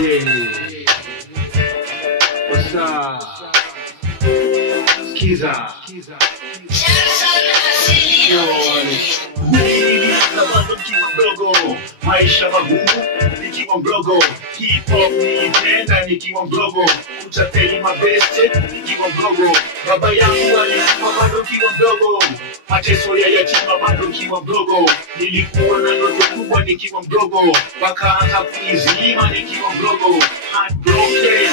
Yeah. What's up? Kiza. Bado nikiwa mdogo, maisha magumu nikiwa mdogo, hip hop niipenda nikiwa mdogo, kutapeli mabeste nikiwa mdogo, baba yangu alikuwa bado nikiwa mdogo, mateso ya yatima bado nikiwa mdogo, nilikuwa na ndoto kubwa nikiwa mdogo, wakaanza kunizima nikiwa mdogo, heartbroken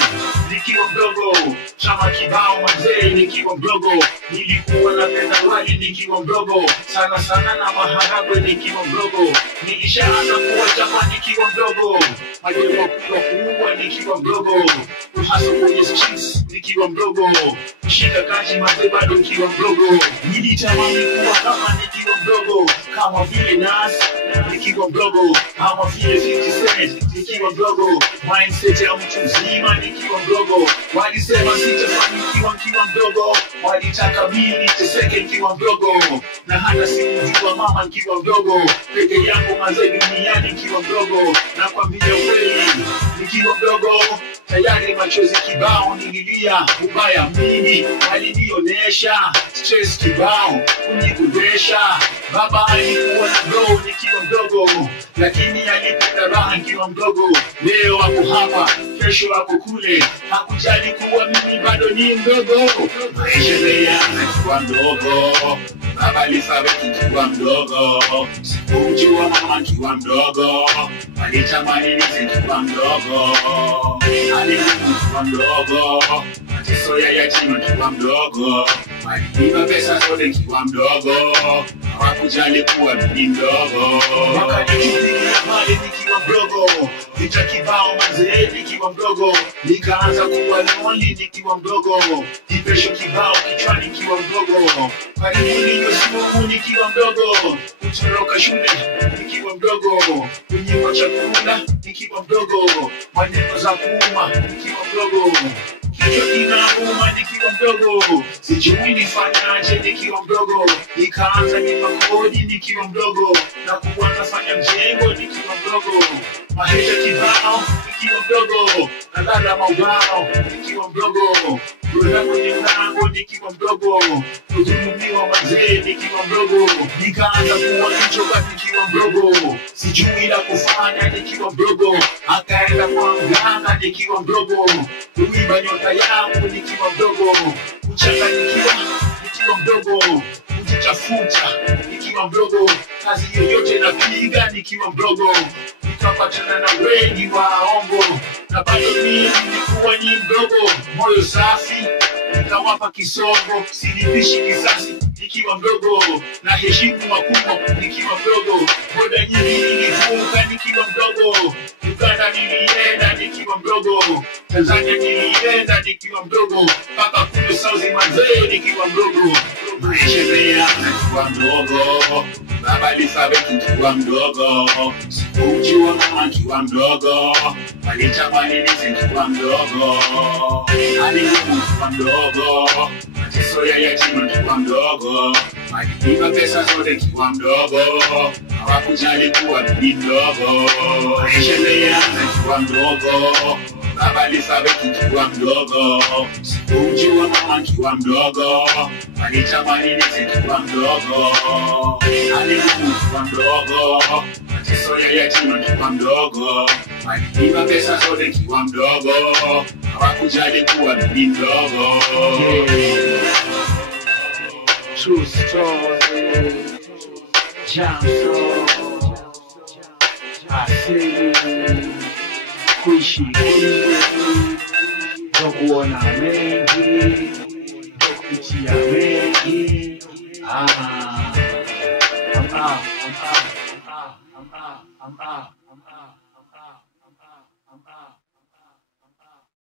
nikiwa mdogo, chama kibao mzee nikiwa mdogo, nilikuwa napenda wali nikiwa mdogo, sana sana na maharagwe nikiwa mdogo, nilishaanza kuwa chama nikiwa mdogo, majengo kubwa nikiwa mdogo, kuhasa kwenye streets nikiwa mdogo, kushika kazi mazee bado nikiwa mdogo, nilitamani kuwa kama nikiwa mdogo, kama vile Nas nikiwa mdogo, kama vile 50 Cent nikiwa mdogo, mindset ya mtu mzima nikiwa mdogo, walisema sitafanikiwa nikiwa mdogo, walitaka mimi niteseke nikiwa mdogo, na hata sikujua mama nikiwa mdogo, peke yangu mazee duniani nikiwa mdogo, na kwambia kweli nikiwa mdogo, tayari machozi kibao nililia, ubaya mingi alinionesha, stress kibao kunikudesha, baba alikuwa na bro nikiwa mdogo, lakini alipenda raha nikiwa mdogo, leo hapo hapa, kesho hapo kule, hakujali kuwa mimi bado ni mdogo, maisha yangu nikiwa mdogo, baba alifariki nikiwa mdogo, sikujua mama nikiwa mdogo, alitamani nikiwa mdogo, alikuwa mdogo, mateso ya yatima nikiwa mdogo, waliiba pesa zote nikiwa mdogo, hawakujali kuwa mimi mdogo, wakanichukulia mali nikiwa mdogo, vita kibao mazee nikiwa mdogo, nikaanza kuwa lonely nikiwa mdogo, depression kibao kichwani nikiwa mdogo, karibu ninywe sumu nikiwa mdogo, kutoroka shule nikiwa mdogo, kunyimwa chakula nikiwa mdogo, maneno za kuuma nikiwa mdogo, kichwa kinauma nikiwa mdogo, sijui nifanyaje nikiwa mdogo, nikaanza nipa kodi nikiwa mdogo, na kuanza fanya mjengo nikiwa mdogo, maisha kibao nikiwa mdogo, nalala maubao nikiwa mdogo, burudani kwenye mlango nikiwa mdogo, kudhulumiwa mazee nikiwa mdogo, nikaanza kuwa introvert nikiwa mdogo, sijui la kufanya nikiwa mdogo, akaenda kwa mganga nikiwa mdogo, kuiba nyota yangu nikiwa mdogo, kuchanganyikiwa nikiwa mdogo, kujichafuta nikiwa mdogo, kazi yoyote napiga nikiwa mdogo, nikapatana na wengi waongo, na bado mimi nilikuwa ni mdogo, moyo safi nikawapa kisongo, silipishi kisasi nikiwa mdogo, na heshimu makubwa nikiwa mdogo, boda nyingi nilivuka nikiwa mdogo, Uganda nilienda nikiwa mdogo, Tanzania nilienda nikiwa mdogo, mpaka kule South mazee nikiwa mdogo, maisha yangu nikiwa mdogo, baba alifariki nikiwa mdogo, sikujua mama nikiwa mdogo, walitamani nikiwa mdogo, alikuwa mdogo, mateso ya yatima nikiwa mdogo, waliiba pesa zote nikiwa mdogo, hawakujali kuwa mimi mdogo, maisha yangu nikiwa mdogo, baba alifariki nikiwa mdogo, sikujua mama nikiwa mdogo, walitamani nikiwa mdogo, alikuwa mdogo, mateso ya yatima nikiwa mdogo, waliiba pesa zote nikiwa mdogo, hawakujali kuwa mimi mdogo. True story, Jamso, asili, kuishi kwingi, kuona mengi, kupitia mengi, I'm out.